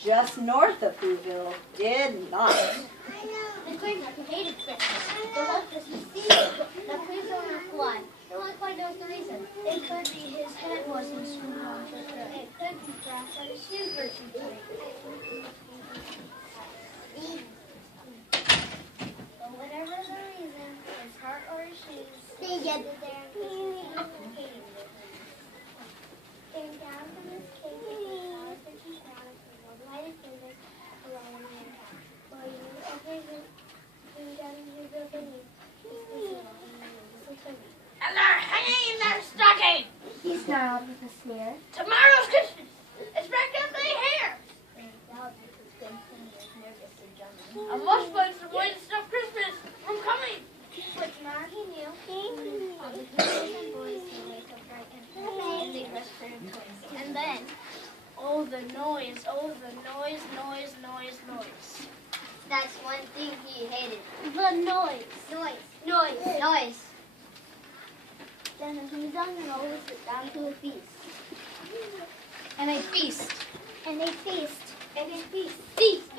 just north of Whoville did not. The Grinch hated Christmas. The whole Christmas season. Now please don't ask why. No one quite knows the reason. It could be his head wasn't screwed on just right. It could be grass that his shoes were too tight. But whatever the reason, his heart or his shoes, they get it there. Came down from his cave, flowers that he found, and the lighted fingers along in the town. Well, you know, every came down in his opinion. And they're hanging in their stocking! He snarled with a sneer. Tomorrow's Christmas! It's practically here! I must find some way to stop Christmas from coming! But now he knew. All the girls and boys who wake up bright and happy, and they rush for their toys. And then, oh the noise, noise. That's one thing he hated. The noise. Noise. Then he was on the road sit down to a feast. And a feast. Feast.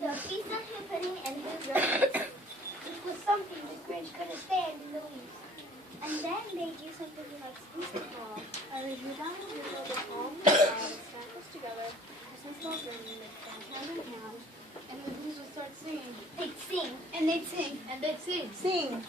The feast of him pudding and his roses. It was something the Grinch couldn't stand in the least. And then they do something like feast of all. They go down to the middle of the hall and stack us together. Some small journey with them hand in hand. And the Who's will start singing. They'd sing. And they'd sing. And they'd sing. Sing.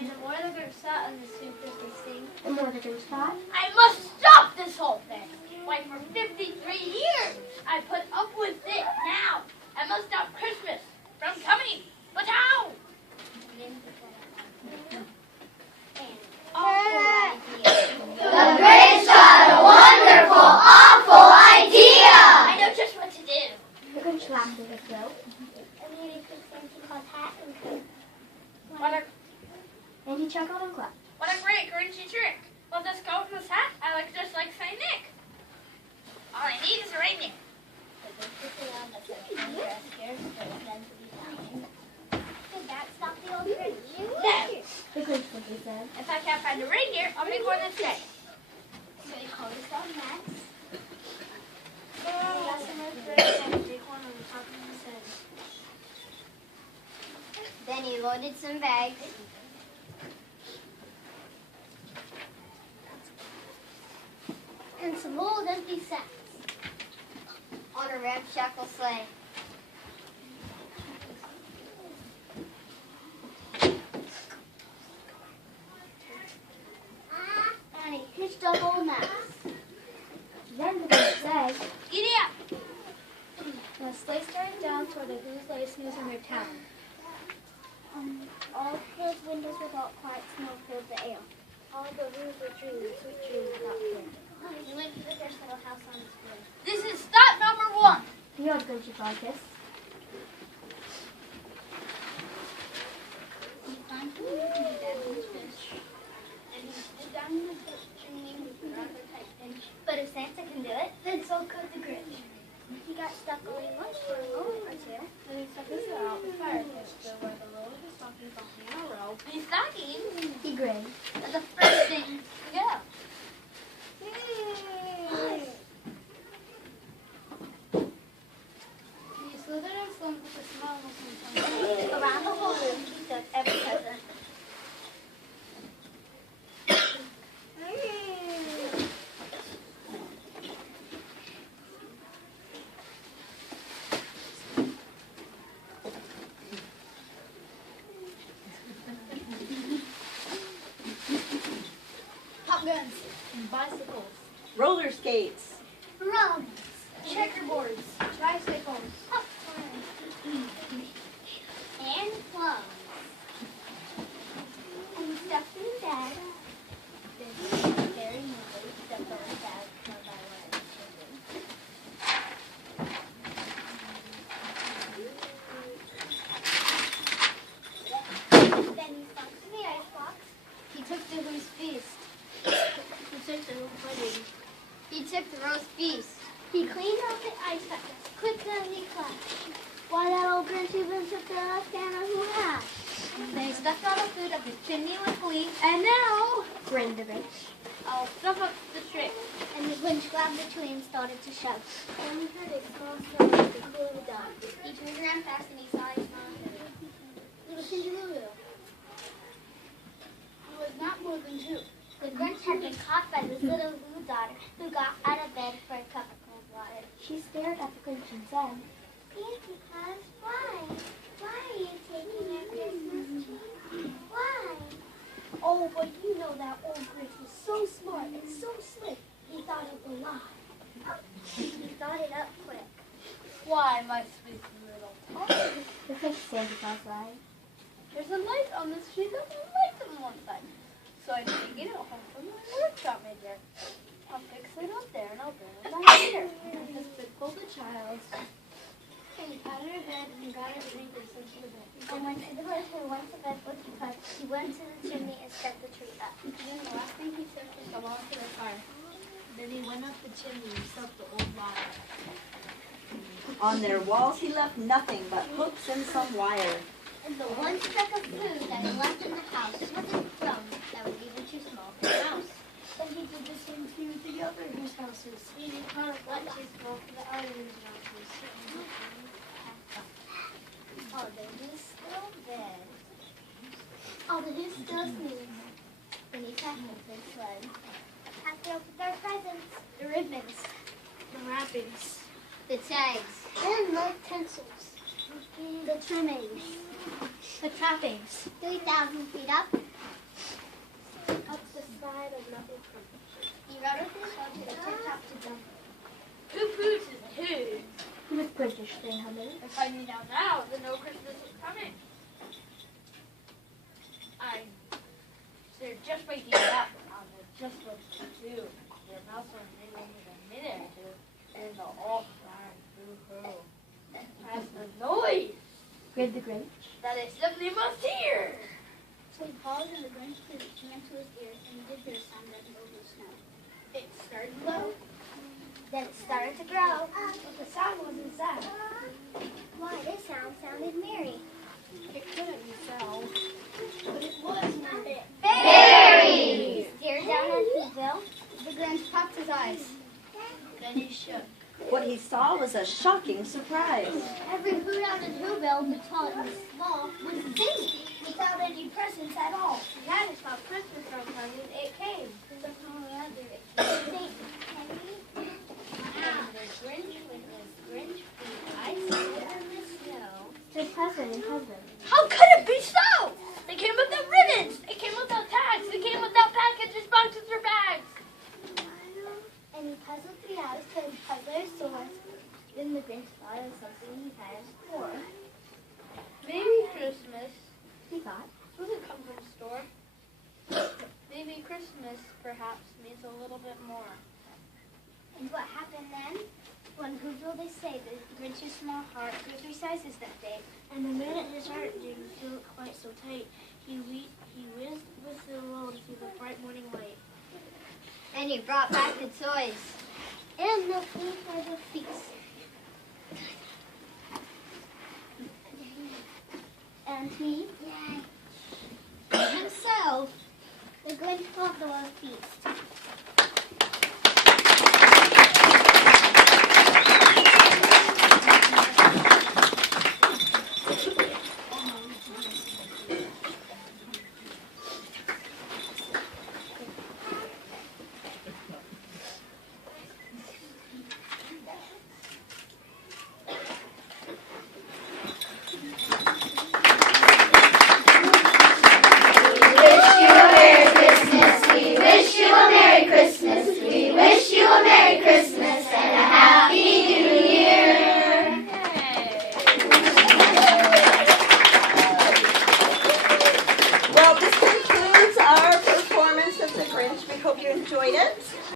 And the more the Grinch sat on the super sing, The more the Grinch thought. I must stop this whole thing! Why, for 53 years I put up with it now! I must stop Christmas from coming! But how? The Grinch had a wonderful, awful idea! I know just what to do! The Grinch laughed at his throat. And he made a quick fancy called hat and coat. And he chuckled and clapped. What a great Grinchy trick! With this coat and this hat, I look just like Saint Nick. All I need is a reindeer. Did that stop the old Grinch? No! The Grinch quickly said. If I can't find a reindeer, I'll make one instead. So he called his dog Max. He got some earth and a big one on the top of his head. Then he loaded some bags. And some old empty sacks on a ramshackle sleigh. And he hitched up old Max. Then the Grinch said, Giddy up! The sleigh started down toward the Who's lay snoozing their town. all those windows without quiet snow filled the air. All the roofs were trees, sweet trees without fear. He went to the first little house on his way. This is stop number 1. The old Grinch Focus. He climbed to the roof and he dabbed his fish. And he stood down in the chimney with a rather tight pinch. But if Santa can do it, then so could the Grinch. He got stuck only once for a moment or two. Then he stuck his head out the fire pit where the row of his stockings all hang in a row. These stockings He grinned. are the first thing to go. He slithered and slumped with a smile almost on his tongue. Around the whole room, he took every present. Pop guns and bicycles. Roller skates. Rum. Checkerboards. Tricycles. Popcorn. And plums. And he stuffed in his bag. Then very neatly stuffed all his bags one by one in his children. Then he stuffed in the icebox. He took the Who's feast. He took the pudding. He took the roast beef. He cleaned out the ice buckets, quick as he could. Why, that old Grinch even took the can of Who hash. Then he stuffed all the food up his chimney with glee. And now, grinned the Grinch, I'll stuff up the tree. And the Grinch grabbed the tree and started to shout. Then he heard it cross over the glue dot. He turned around fast and he saw his mom. It was Cindy Lou Lou. It was not more than 2. The Grinch had been caught by this little Lou daughter who got out of bed for a cup of cold water. She stared at the Grinch and said, Santa Claus, why? Why are you taking our Christmas tree? Why? Oh, but you know that old Grinch was so smart and so slick. He thought of a lie. He thought it up quick. Why, my sweet little Tom? The fake Santa Claus lied. There's a light on this tree that will light on one side. So I take it home from my workshop maker. I'll fix it up there and I'll bring it back here. Just pulled the child. And he patted her head and got her drink and sent her to bed. And when Cinderella went to bed with Pudge, he went to the chimney and stepped the tree up. Then the last thing he took was the log to the fire. Then he went up the chimney and stuffed the old log. On their walls he left nothing but hooks and some wire. And the one speck of food that he left in the house was a crumb that was even too small for the mouse. Then he did the same thing with the other whose houses. He made part of one too small for the other whose houses. Although he's still dead. Although he's still sneezing. Beneath that open sled. After opened their presents, the ribbons, The wrappings. the tags, and the tinsels, the trimmings, The trappings. 3,000 feet up. Up the side of nothing from. He rode with his dog to the tip top to jump. Who poots is who? With British thing, honey. If finding out now that no Christmas is coming. They're just waking up. They're just what to do. Their mouths are maybe only a minute or two. And they'll all fly boo-hoo. That's the noise Grid the Grinch. that I simply must hear. So he paused and the Grinch put his hand to his ear and he did hear a sound running over the snow. It started low, Then it started to grow. but the sound wasn't sad. Why, this sound sounded merry. It couldn't be so. But it was not it. He stared down at Whoville. The Grinch popped his eyes. Then he shook. What he saw was a shocking surprise. Every hoot out in Whoville, the tall and the small, was singing without any presents at all. That is how Christmas was coming. It came. Somehow or other, it came sing. And the Grinch with his Grinch feet ice in the snow. To cousin and husband. How could it be so? They came without ribbons. They came without tags. They came without packages, boxes, or bags. And he puzzled 3 hours till his puzzler sore. Then the Grinch thought of something he had for. Maybe Christmas He thought. doesn't come from a store. Maybe Christmas, perhaps, means a little bit more. And what happened then? When Whoville, they say, the Grinch's small heart grew 3 sizes that day. And the minute his heart didn't feel quite so tight, he whizzed with the road through the bright morning light. And he brought back the toys. And the food for the feast. And he himself, the Grinch brought the feast.